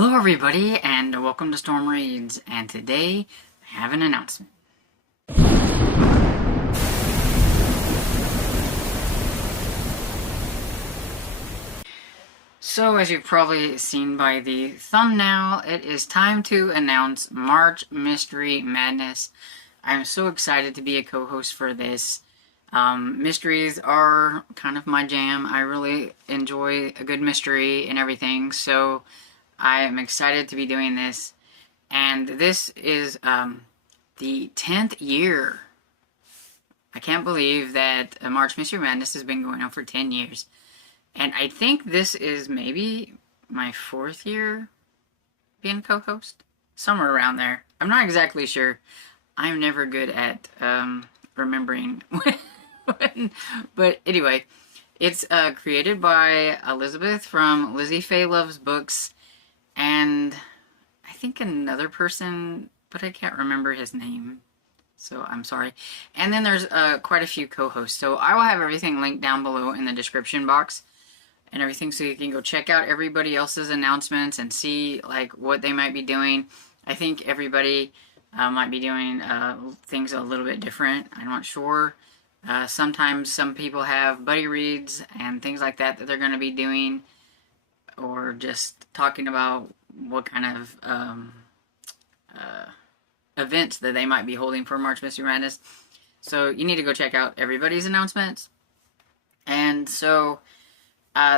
Hello everybody and welcome to Storm Reads, and today I have an announcement. So as you've probably seen by the thumbnail, it is time to announce March Mystery Madness. I'm so excited to be a co-host for this. Mysteries are kind of my jam. I really enjoy a good mystery and everything, so I am excited to be doing this. And this is the 10th year. I can't believe that March Mystery Madness has been going on for 10 years. And I think this is maybe my 4th year being co-host. Somewhere around there. I'm not exactly sure. I'm never good at remembering when. But anyway, it's created by Elizabeth from LizziefayeLovesBooks. And I think another person, but I can't remember his name, so I'm sorry. And then there's quite a few co-hosts, so I will have everything linked down below in the description box and everything, so you can go check out everybody else's announcements and see like what they might be doing. I think everybody might be doing things a little bit different. I'm not sure. Sometimes some people have buddy reads and things like that they're going to be doing, or just talking about what kind of events that they might be holding for March Mystery Madness. So you need to go check out everybody's announcements. And so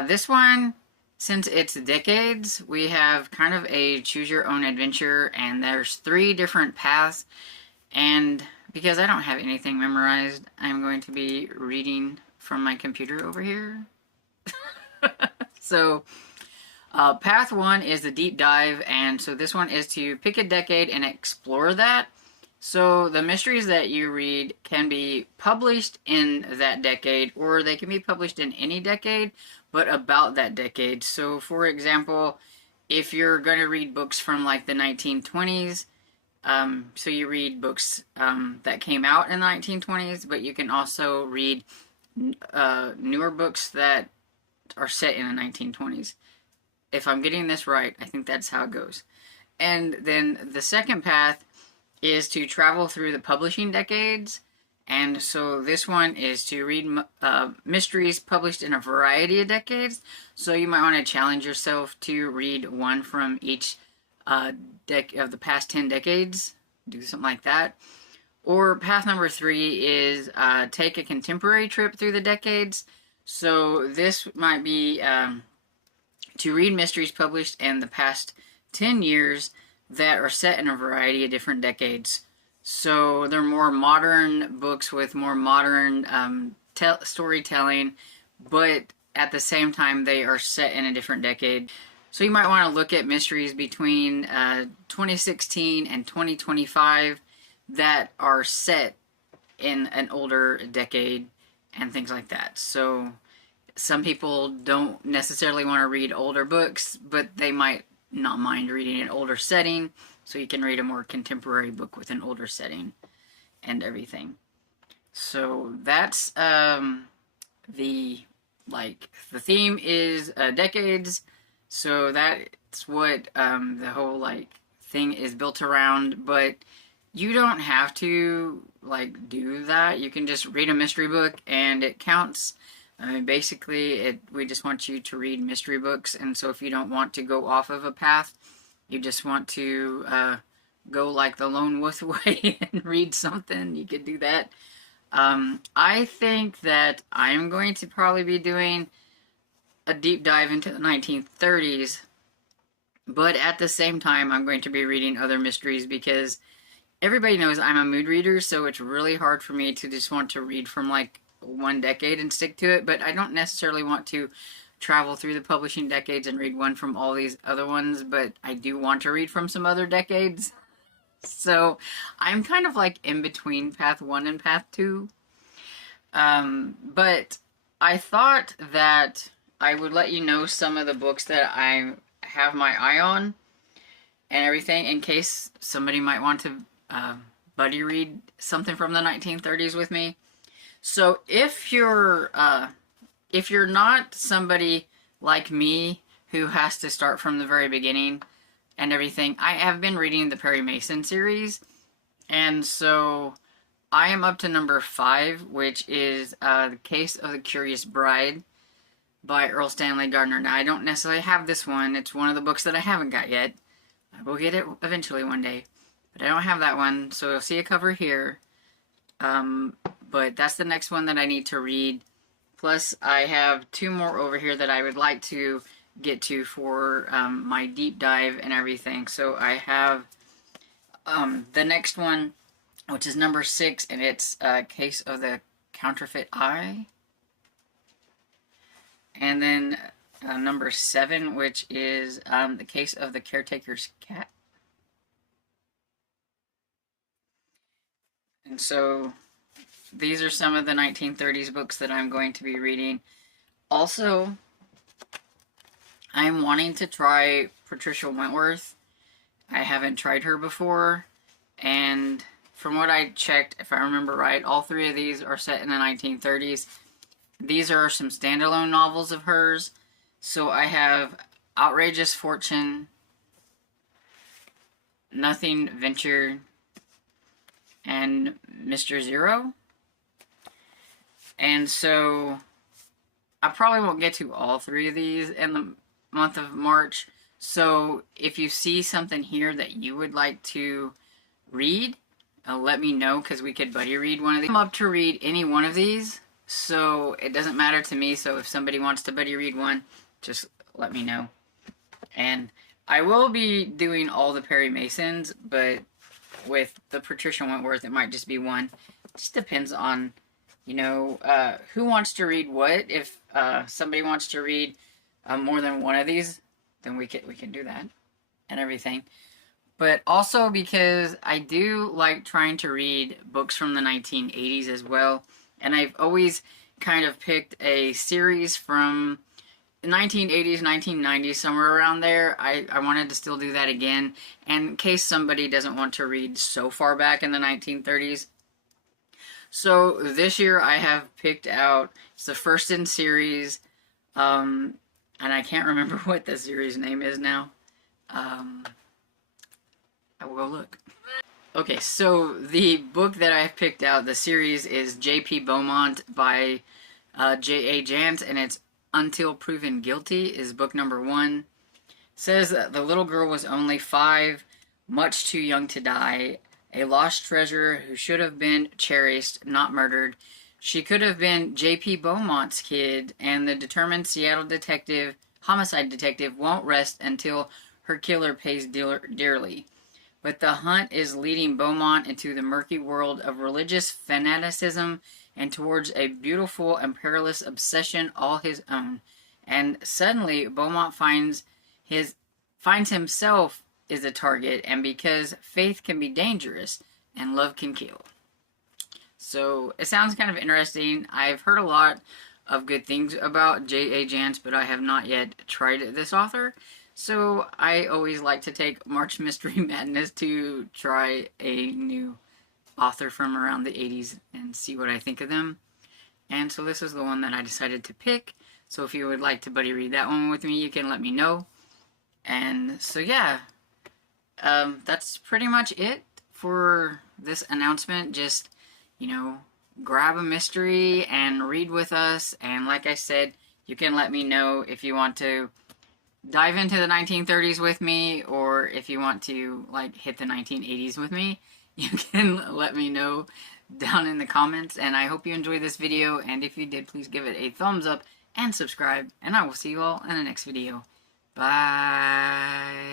this one, since it's decades, we have kind of a choose your own adventure, and there's 3 different paths. And because I don't have anything memorized, I'm going to be reading from my computer over here. So path 1 is the deep dive, and so this one is to pick a decade and explore that. So the mysteries that you read can be published in that decade, or they can be published in any decade, but about that decade. So for example, if you're going to read books from like the 1920s, so you read books that came out in the 1920s, but you can also read newer books that are set in the 1920s. If I'm getting this right, I think that's how it goes. And then the second path is to travel through the publishing decades. And so this one is to read mysteries published in a variety of decades. So you might want to challenge yourself to read one from each of the past 10 decades. Do something like that. Or path number 3 is take a contemporary trip through the decades. So this might be to read mysteries published in the past 10 years that are set in a variety of different decades. So they're more modern books with more modern storytelling, but at the same time they are set in a different decade. So you might want to look at mysteries between 2016 and 2025 that are set in an older decade and things like that. So some people don't necessarily want to read older books, but they might not mind reading an older setting, so you can read a more contemporary book with an older setting and everything. So that's the theme is decades, so that's what the whole thing is built around. But you don't have to do that. You can just read a mystery book and it counts. I mean, basically, we just want you to read mystery books, and so if you don't want to go off of a path, you just want to go like the Lone Wolf way and read something, you could do that. I think that I'm going to probably be doing a deep dive into the 1930s, but at the same time, I'm going to be reading other mysteries because everybody knows I'm a mood reader, so it's really hard for me to just want to read from one decade and stick to it, but I don't necessarily want to travel through the publishing decades and read one from all these other ones, but I do want to read from some other decades. So I'm kind of in between path 1 and path 2. But I thought that I would let you know some of the books that I have my eye on and everything, in case somebody might want to buddy read something from the 1930s with me. So if you're not somebody like me who has to start from the very beginning, and everything. I have been reading the Perry Mason series, and so I am up to number 5, which is The Case of the Curious Bride by Earl Stanley Gardner. Now, I don't necessarily have this one. It's one of the books that I haven't got yet. I will get it eventually one day, but I don't have that one, so you'll see a cover here. But that's the next one that I need to read. Plus, I have 2 more over here that I would like to get to for my deep dive and everything. So I have the next one, which is number 6, and it's Case of the Counterfeit Eye. And then number 7, which is The Case of the Caretaker's Cat. And so these are some of the 1930s books that I'm going to be reading. Also, I'm wanting to try Patricia Wentworth. I haven't tried her before, and from what I checked, if I remember right, all 3 of these are set in the 1930s. These are some standalone novels of hers. So I have Outrageous Fortune, Nothing Ventured, and Mr. Zero. And so I probably won't get to all 3 of these in the month of March. So if you see something here that you would like to read, let me know, because we could buddy read one of these. I'm up to read any one of these, so it doesn't matter to me. So if somebody wants to buddy read one, just let me know. And I will be doing all the Perry Masons, but with the Patricia Wentworth, it might just be one. It just depends on, you know, who wants to read what. If somebody wants to read more than one of these, then we can do that and everything. But also because I do like trying to read books from the 1980s as well. And I've always kind of picked a series from the 1980s, 1990s, somewhere around there. I wanted to still do that again, and in case somebody doesn't want to read so far back in the 1930s. So this year I have picked out, it's the first in series, and I can't remember what the series name is now. I will go look. Okay, so the book that I've picked out, the series, is J.P. Beaumont by J.A. Jans, and it's Until Proven Guilty is book number 1. It says that the little girl was only 5, much too young to die, a lost treasure who should have been cherished, not murdered. She could have been J.P. Beaumont's kid, and the determined Seattle homicide detective won't rest until her killer pays dearly. But the hunt is leading Beaumont into the murky world of religious fanaticism and towards a beautiful and perilous obsession all his own. And suddenly, Beaumont finds himself is a target, and because faith can be dangerous and love can kill. So it sounds kind of interesting. I've heard a lot of good things about J.A. Jans, but I have not yet tried this author. So I always like to take March Mystery Madness to try a new author from around the 80s and see what I think of them. And so this is the one that I decided to pick. So if you would like to buddy read that one with me, you can let me know. And so yeah, that's pretty much it for this announcement. Just, you know, grab a mystery and read with us. And like I said, you can let me know if you want to dive into the 1930s with me, or if you want to like hit the 1980s with me. You can let me know down in the comments, and I hope you enjoyed this video, and if you did, please give it a thumbs up and subscribe, and I will see you all in the next video. Bye.